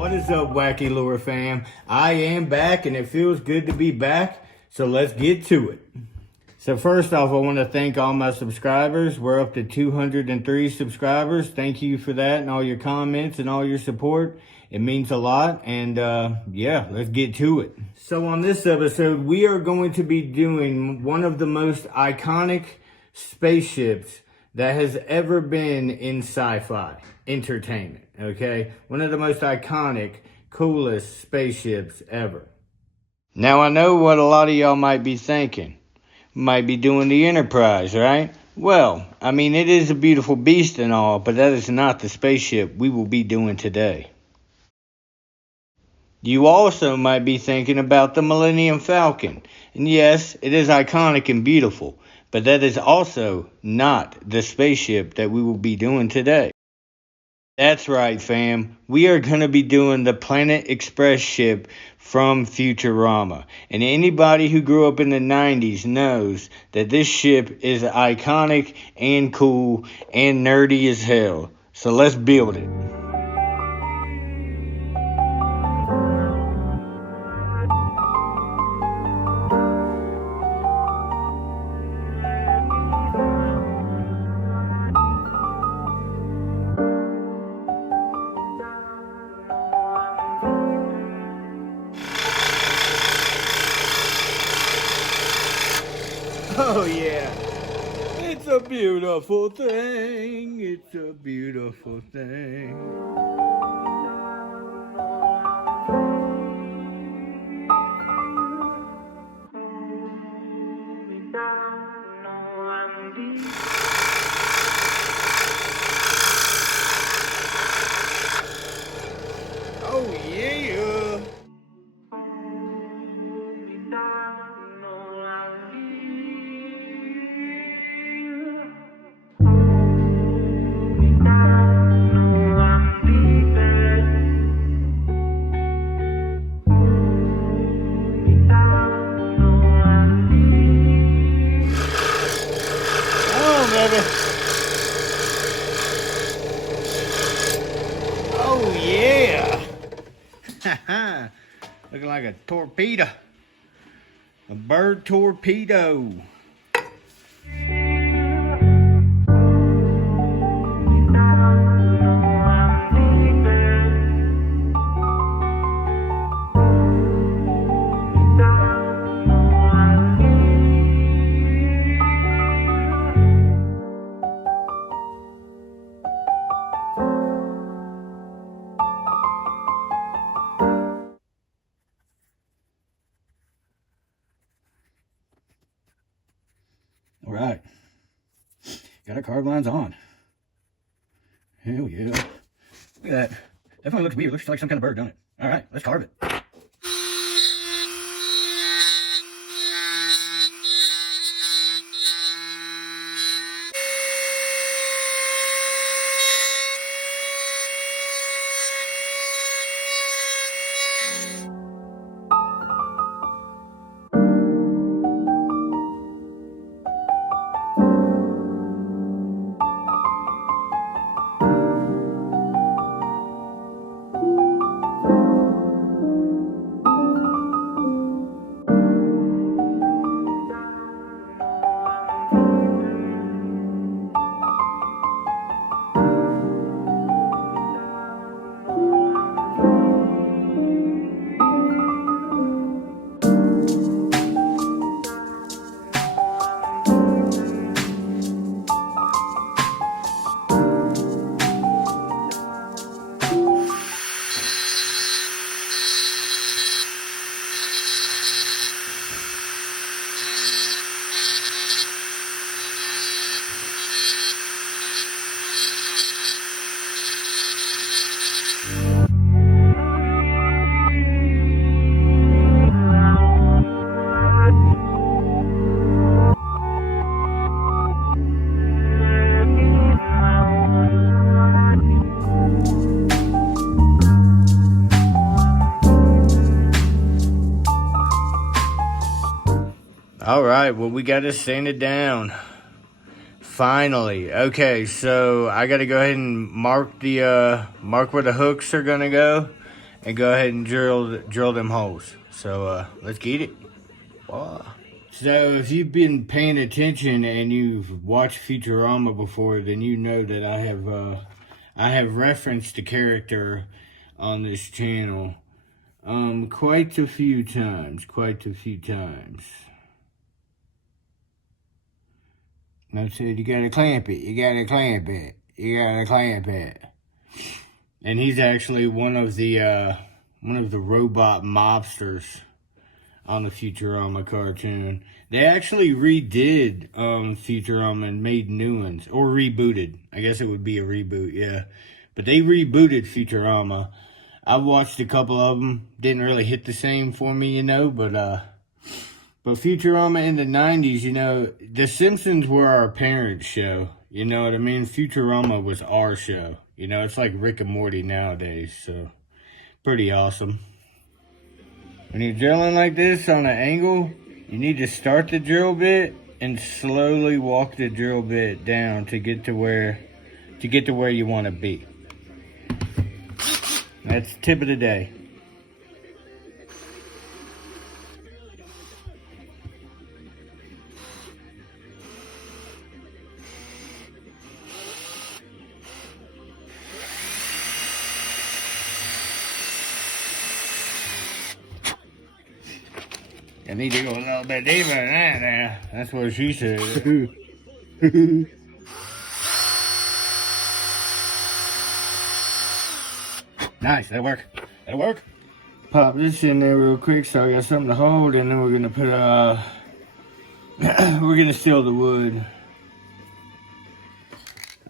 What is up, Wacky Lure fam? I am back and it feels good to be back, so let's get to it. So first off, I want to thank all my subscribers. We're up to 203 subscribers. Thank you for that and all your comments and all your support. It means a lot, and yeah, let's get to it. So on this episode, we are going to be doing one of the most iconic spaceships that has ever been in sci-fi entertainment, okay? One of the most iconic, coolest spaceships ever. Now, I know what a lot of y'all might be thinking. Might be doing the Enterprise, right? Well, I mean, it is a beautiful beast and all, but that is not the spaceship we will be doing today. You also might be thinking about the Millennium Falcon. And yes, it is iconic and beautiful, but that is also not the spaceship that we will be doing today. That's right, fam. We are going to be doing the Planet Express ship from Futurama. And anybody who grew up in the 90s knows that this ship is iconic and cool and nerdy as hell. So let's build it. Oh yeah, it's a beautiful thing, it's a beautiful thing. Oh yeah. Oh yeah! Looking like a torpedo. A bird torpedo. All right, got our carb lines on. Hell yeah. Look at that. Definitely looks weird. Looks like some kind of bird, don't it? All right, let's carve it. All right, well, we got to sand it down. Finally. Okay, so I got to go ahead and mark where the hooks are going to go. and go ahead and drill them holes. So let's get it. Wow. So if you've been paying attention and you've watched Futurama before, then you know that I have referenced the character on this channel quite a few times. And I said, you gotta clamp it. And he's actually one of the robot mobsters on the Futurama cartoon. They actually redid Futurama and made new ones, or rebooted. I guess it would be a reboot, yeah. But they rebooted Futurama. I watched a couple of them. Didn't really hit the same for me, you know, but Futurama in the 90s, you know, The Simpsons were our parents' show. You know what I mean? Futurama was our show. You know, it's like Rick and Morty nowadays, so pretty awesome. When you're drilling like this on an angle, you need to start the drill bit and slowly walk the drill bit down to get to where you want to be. That's the tip of the day. I need to go a little bit deeper than that now. That's what she said. Nice, that'll work. Pop this in there real quick so I got something to hold, and then we're gonna put we're gonna seal the wood.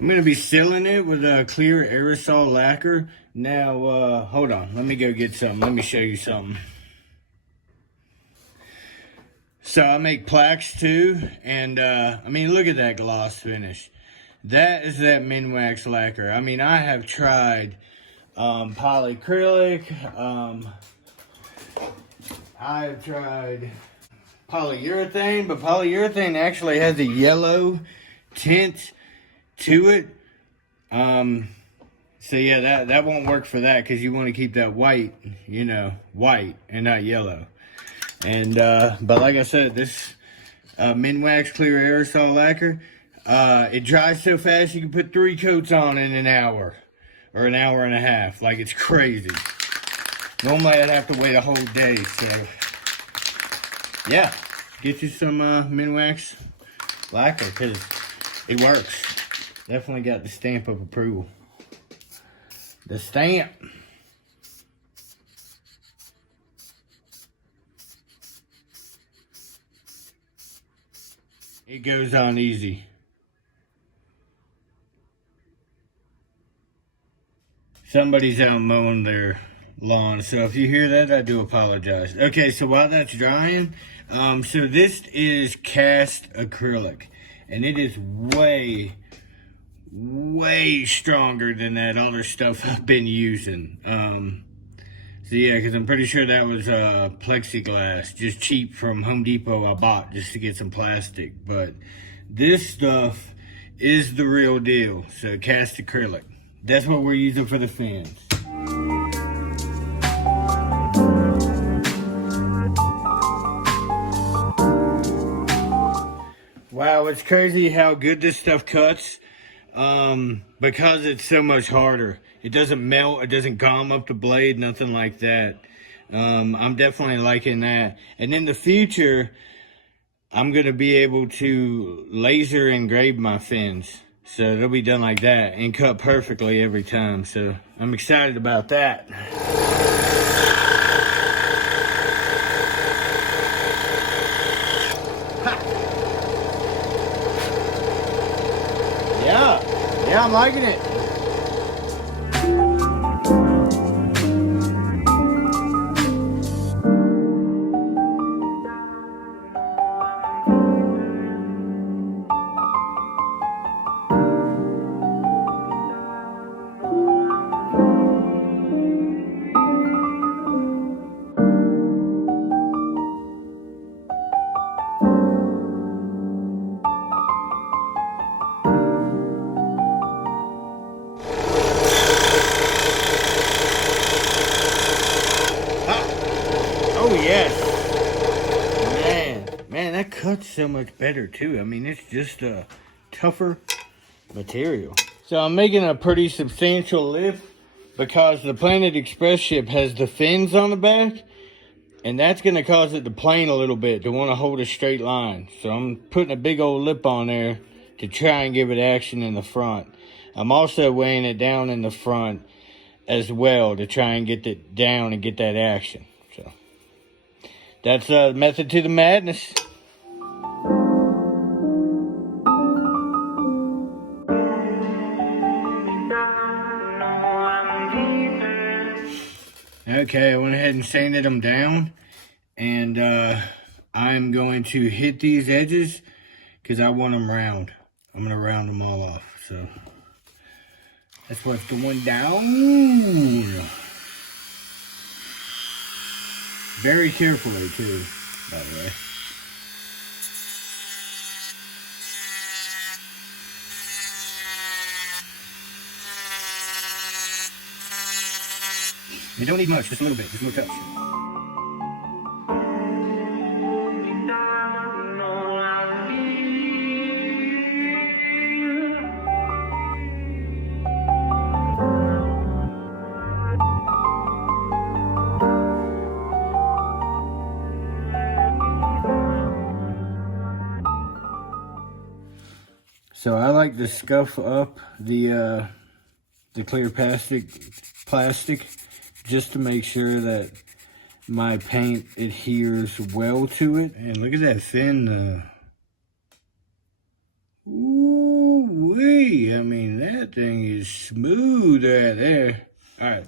I'm gonna be sealing it with a clear aerosol lacquer. Now, hold on, let me go get something. Let me show you something. So I make plaques too, and I mean, look at that gloss finish. That is that Minwax lacquer. I mean, I have tried polyacrylic, I have tried polyurethane, but polyurethane actually has a yellow tint to it. So yeah, that won't work for that, because you want to keep that white, you know, white and not yellow. And but like I said, this Minwax clear aerosol lacquer, it dries so fast you can put 3 coats on in an hour or an hour and a half. Like, it's crazy. Normally I'd have to wait a whole day. So yeah, get you some Minwax lacquer, because it works. Definitely got the stamp of approval. The stamp. It goes on easy. Somebody's out mowing their lawn, so if you hear that, I do apologize. Okay, so while that's drying, so this is cast acrylic, and it is way stronger than that other stuff I've been using. So yeah, because I'm pretty sure that was plexiglass, just cheap from Home Depot I bought just to get some plastic. But this stuff is the real deal. So cast acrylic. That's what we're using for the fins. Wow, it's crazy how good this stuff cuts. Because it's so much harder. It doesn't melt, it doesn't gum up the blade, nothing like that. I'm definitely liking that. And in the future, I'm gonna be able to laser engrave my fins. So they'll be done like that and cut perfectly every time. So I'm excited about that. Yeah, I'm liking it. cuts so much better too. I mean, it's just a tougher material. So I'm making a pretty substantial lift because the Planet Express ship has the fins on the back, and that's going to cause it to plane a little bit, to want to hold a straight line. So I'm putting a big old lip on there to try and give it action in the front. I'm also weighing it down in the front as well to try and get it down and get that action. So that's the method to the madness. Okay, I went ahead and sanded them down, and I'm going to hit these edges because I want them round. I'm going to round them all off, so that's what's going down. Very carefully too, by the way. You don't need much, just a little bit, just a little touch. So I like to scuff up the clear plastic just to make sure that my paint adheres well to it. And look at that fin. Ooh-wee. I mean, that thing is smooth right there. All right.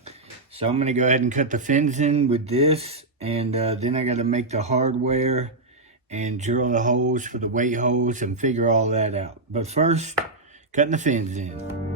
So I'm going to go ahead and cut the fins in with this. And then I got to make the hardware and drill the holes for the weight holes and figure all that out. But first, cutting the fins in.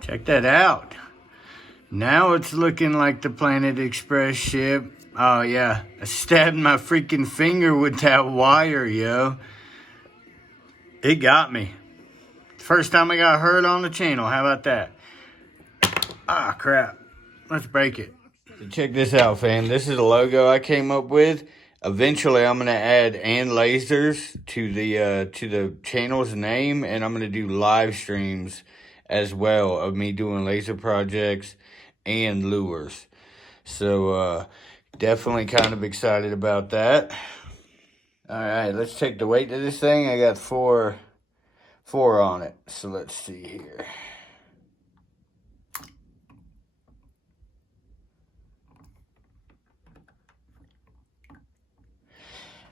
Check that out. Now it's looking like the Planet Express ship. Oh yeah, I stabbed my freaking finger with that wire, yo. It got me. First time I got hurt on the channel, how about that? Ah, crap. Let's break it. So check this out, fam. This is a logo I came up with. Eventually, I'm gonna add and lasers to the channel's name, and I'm gonna do live streams as well of me doing laser projects and lures. So definitely kind of excited about that. All right, let's take the weight to this thing. I got four on it. So let's see here.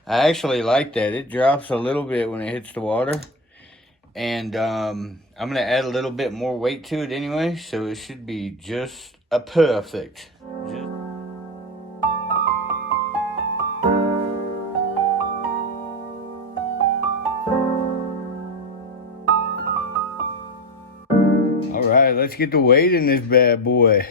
I actually like that. It drops a little bit when it hits the water. And I'm going to add a little bit more weight to it anyway, so it should be just a perfect. All right, let's get the weight in this bad boy.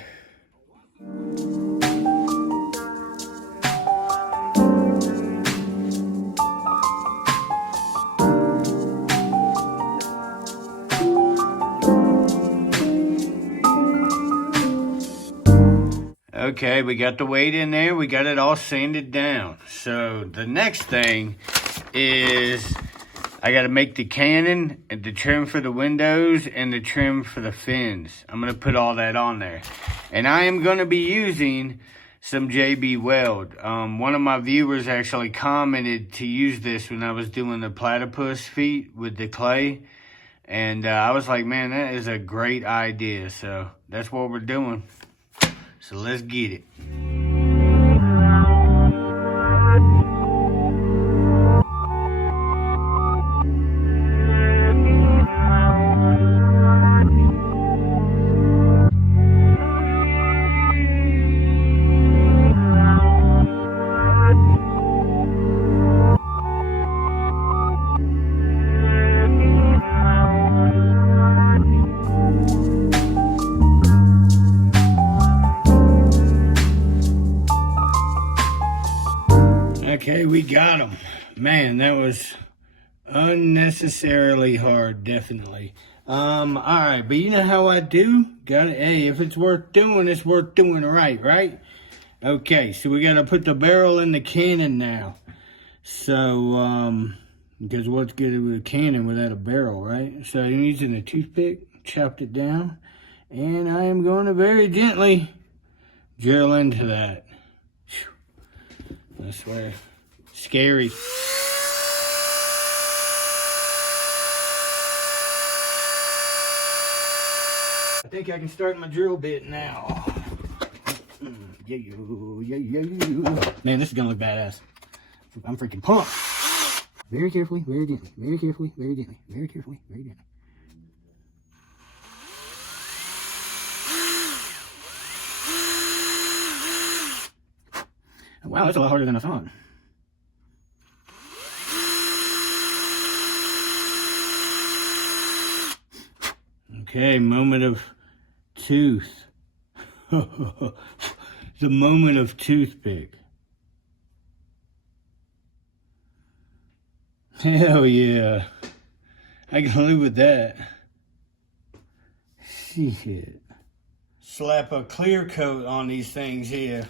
Okay, we got the weight in there. We got it all sanded down. So the next thing is I got to make the cannon and the trim for the windows and the trim for the fins. I'm going to put all that on there. And I am going to be using some JB Weld. One of my viewers actually commented to use this when I was doing the platypus feet with the clay. And I was like, man, that is a great idea. So that's what we're doing. So let's get it. Okay, we got them. Man, that was unnecessarily hard, definitely. All right, but you know how I do? Got it. Hey, if it's worth doing, it's worth doing right? Okay, so we gotta put the barrel in the cannon now. So, because what's good with a cannon without a barrel, right? So I'm using a toothpick, chopped it down, and I am going to very gently drill into that. Whew. I swear, scary. I think I can start my drill bit now. Man, this is gonna look badass. I'm freaking pumped. Very carefully, very gently, very carefully, very gently, very carefully, very gently. Wow, that's a lot harder than I thought. Okay, moment of tooth. The moment of toothpick. Hell yeah. I can live with that. Shit. Slap a clear coat on these things here.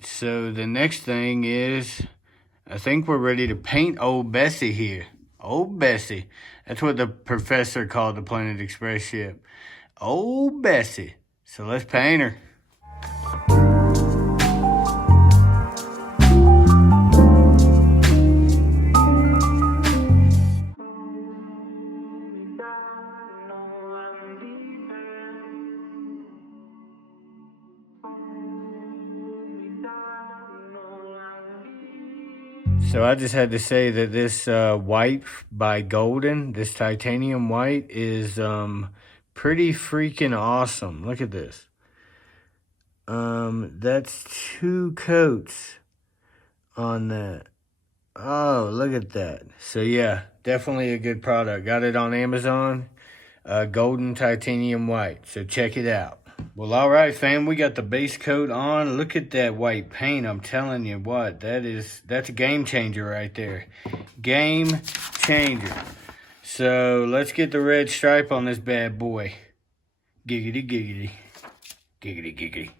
So the next thing is, I think we're ready to paint old Bessie here. Old Bessie. That's what the professor called the Planet Express ship. Old Bessie. So let's paint her. So I just had to say that this white by Golden, this titanium white, is pretty freaking awesome. Look at this. That's 2 coats on that. Oh, look at that. So yeah, definitely a good product. Got it on Amazon. Golden titanium white. So check it out. Well, all right, fam, we got the base coat on. Look at that white paint. I'm telling you what, that's a game changer right there. Game changer. So let's get the red stripe on this bad boy. Giggity, giggity. Giggity, giggity.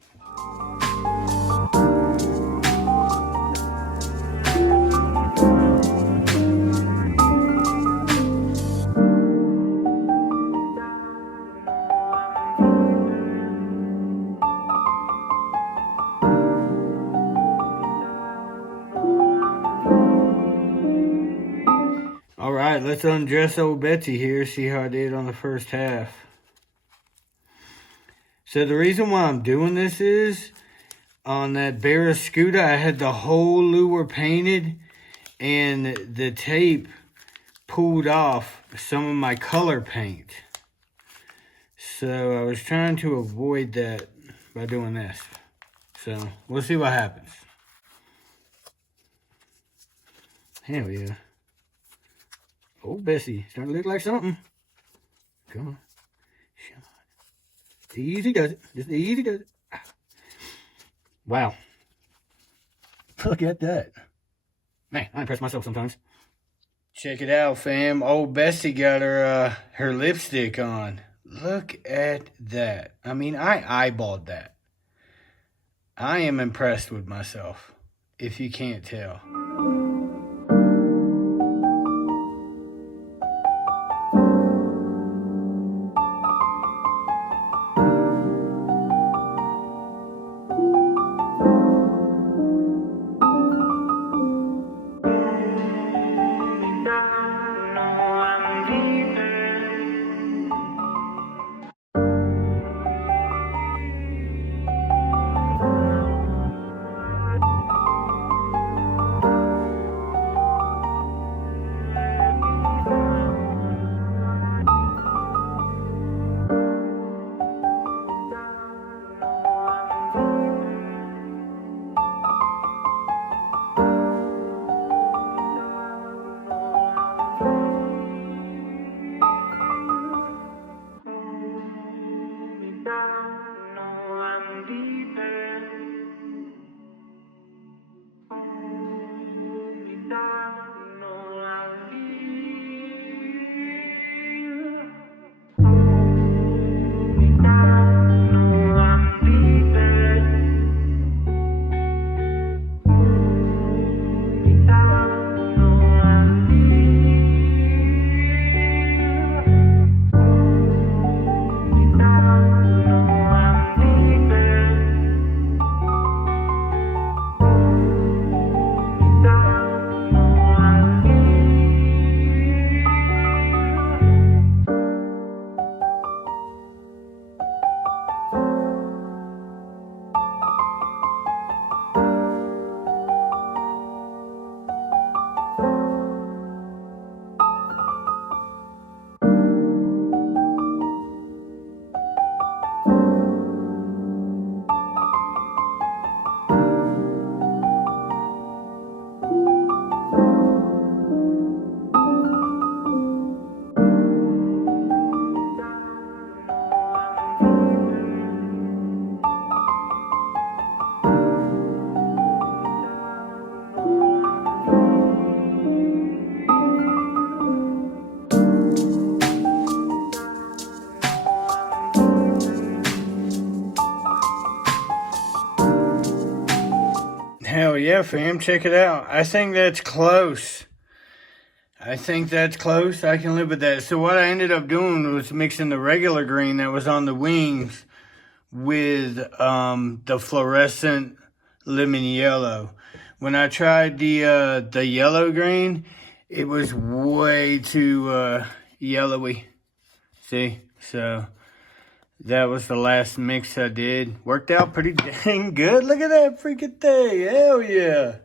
All right, let's undress old Betsy here, see how I did on the first half. So the reason why I'm doing this is, on that Barracuda, I had the whole lure painted, and the tape pulled off some of my color paint. So I was trying to avoid that by doing this. So we'll see what happens. Hell yeah. Oh, Bessie, starting to look like something. Come on. Come on. Easy does it. Just easy does it. Wow. Look at that. Man, I impress myself sometimes. Check it out, fam. Old Bessie got her lipstick on. Look at that. I mean, I eyeballed that. I am impressed with myself, if you can't tell. yeah, fam, check it out. I think that's close. I can live with that. So what I ended up doing was mixing the regular green that was on the wings with the fluorescent lemon yellow. When I tried the yellow green, it was way too yellowy. See? So that was the last mix I did. Worked out pretty dang good. Look at that freaking thing. Hell yeah.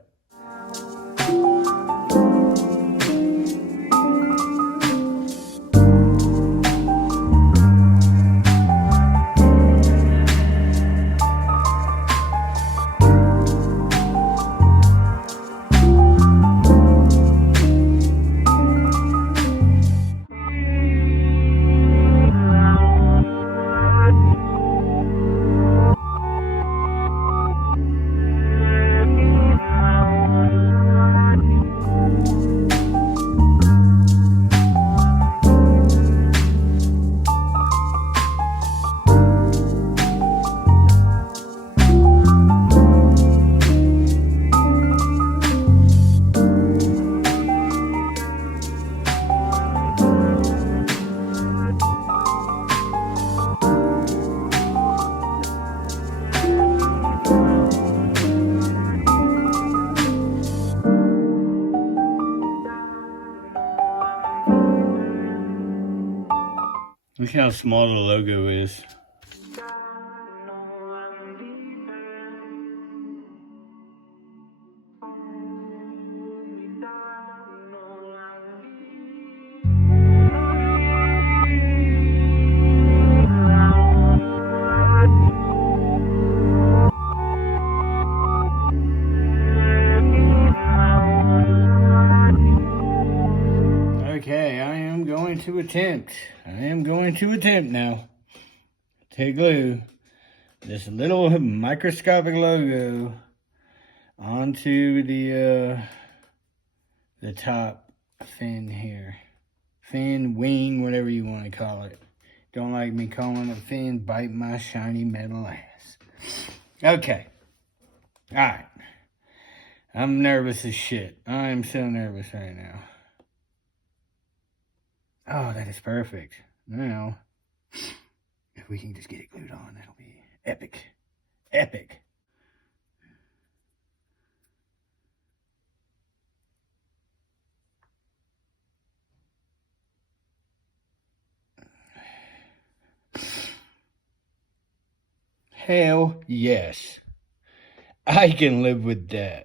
Look how small the logo is. Okay, I am going to attempt now to glue this little microscopic logo onto the top fin here. Fin, wing, whatever you want to call it. Don't like me calling it fin, bite my shiny metal ass. Okay. Alright. I'm nervous as shit. I am so nervous right now. Oh, that is perfect. Now, if we can just get it glued on, that'll be epic. Epic. Hell yes. I can live with that.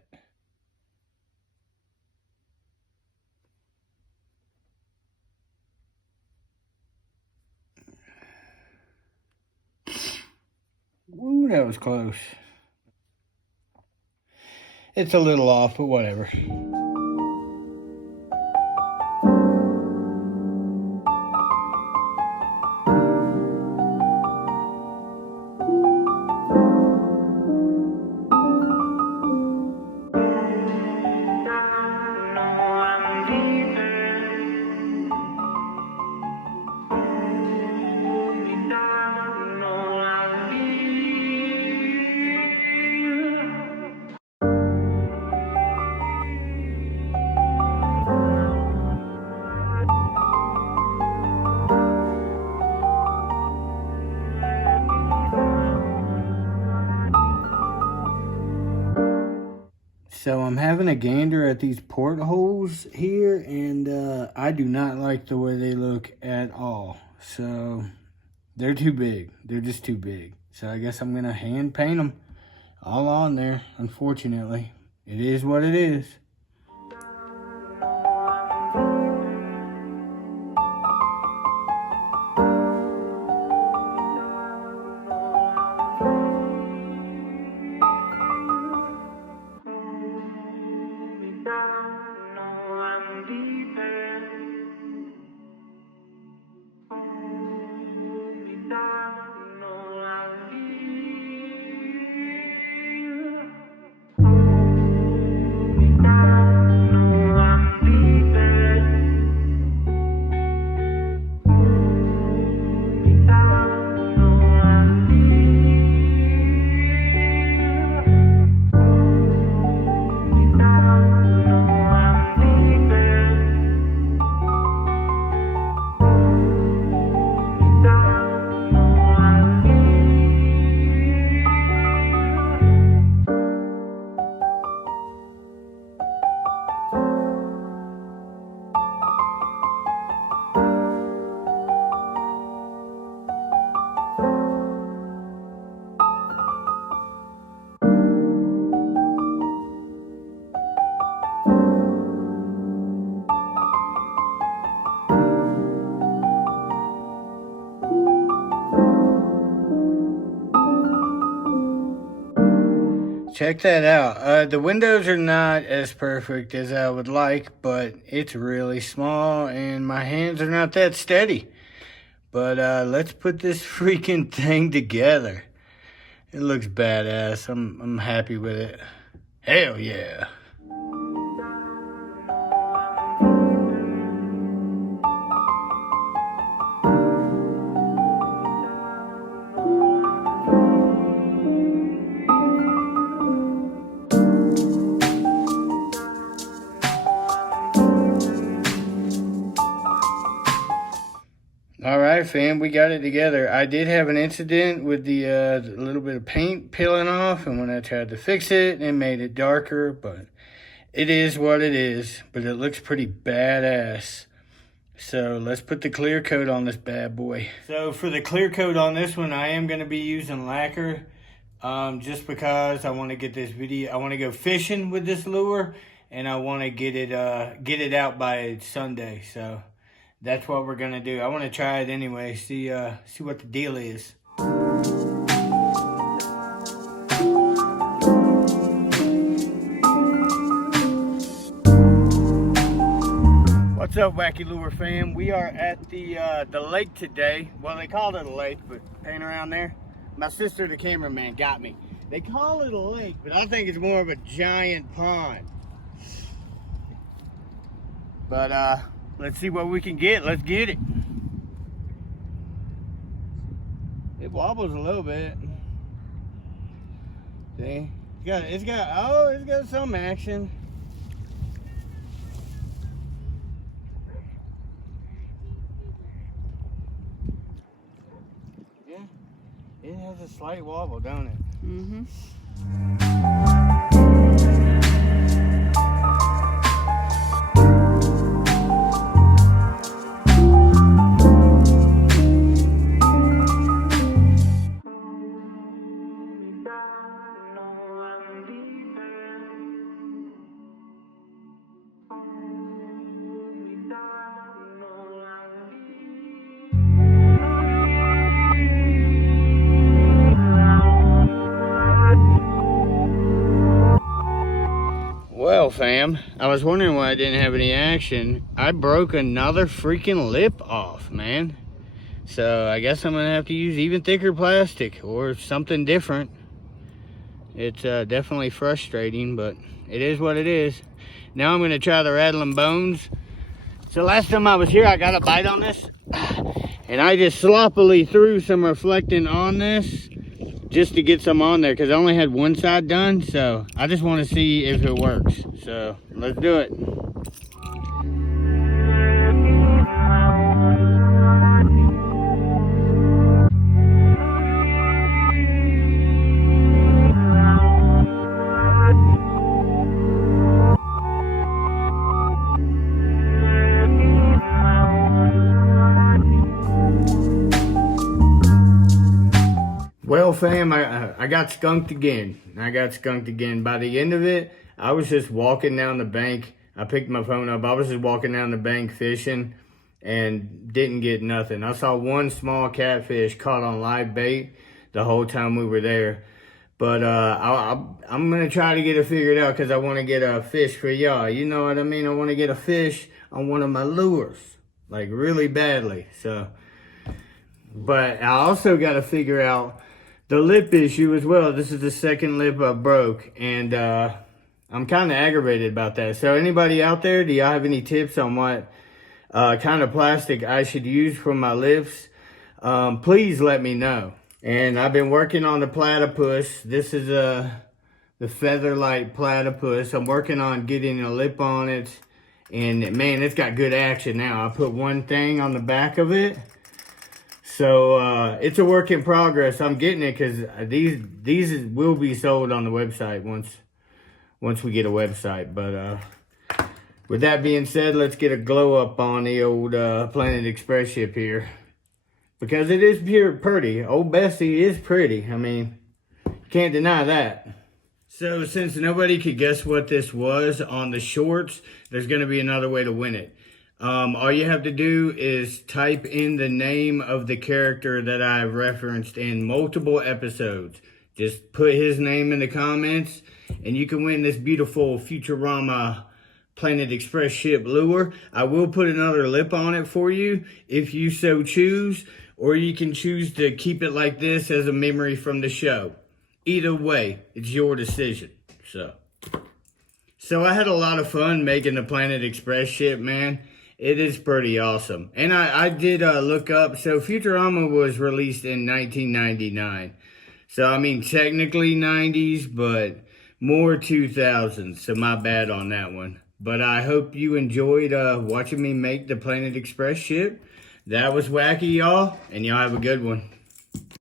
Ooh, that was close. It's a little off, but whatever. So I'm having a gander at these portholes here, and I do not like the way they look at all. So they're too big. They're just too big. So I guess I'm going to hand paint them all on there, unfortunately. It is what it is. Check that out. The windows are not as perfect as I would like, but it's really small and my hands are not that steady. But let's put this freaking thing together. It looks badass. I'm happy with it. Hell yeah. All right, fam, we got it together. I did have an incident with the little bit of paint peeling off, and when I tried to fix it, it made it darker, but it is what it is. But it looks pretty badass. So let's put the clear coat on this bad boy. So for the clear coat on this one, I am going to be using lacquer, just because I want to get this video. I want to go fishing with this lure, and I want to get it out by Sunday. So that's what we're gonna do. I want to try it anyway. See what the deal is. What's up, Wacky Lure fam? We are at the lake today. Well, they called it a lake, but ain't around there. My sister, the cameraman, got me. They call it a lake, but I think it's more of a giant pond. But let's see what we can get. Let's get it. It wobbles a little bit. See? It's got some action. Yeah. It has a slight wobble, don't it? Mm-hmm. Well, fam, I was wondering why I didn't have any action. I broke another freaking lip off, man. So I guess I'm gonna have to use even thicker plastic or something different. It's definitely frustrating, but it is what it is. Now I'm gonna try the rattling bones. So last time I was here, I got a bite on this, and I just sloppily threw some reflectant on this just to get some on there, because I only had one side done. So I just want to see if it works. So let's do it. Well, fam, I got skunked again. By the end of it, I was just walking down the bank. I picked my phone up. I was just walking down the bank fishing and didn't get nothing. I saw one small catfish caught on live bait the whole time we were there. But I'm going to try to get it figured out, because I want to get a fish for y'all. You know what I mean? I want to get a fish on one of my lures, like really badly. So, but I also got to figure out the lip issue as well. This is the second lip I broke, and I'm kind of aggravated about that. So anybody out there, do y'all have any tips on what kind of plastic I should use for my lips? Please let me know. And I've been working on the platypus. This is the Featherlight platypus. I'm working on getting a lip on it, and man, it's got good action now. I put one thing on the back of it. So it's a work in progress. I'm getting it, because these will be sold on the website once we get a website. But with that being said, let's get a glow up on the old Planet Express ship here, because it is pure pretty. Old Bessie is pretty. I mean, can't deny that. So since nobody could guess what this was on the shorts, there's going to be another way to win it. All you have to do is type in the name of the character that I've referenced in multiple episodes. Just put his name in the comments and you can win this beautiful Futurama Planet Express ship lure. I will put another lip on it for you if you so choose, or you can choose to keep it like this as a memory from the show. Either way, it's your decision. So I had a lot of fun making the Planet Express ship, man. It is pretty awesome. And I did look up, so Futurama was released in 1999. So, I mean, technically 90s, but more 2000s. So, my bad on that one. But I hope you enjoyed watching me make the Planet Express ship. That was wacky, y'all. And y'all have a good one.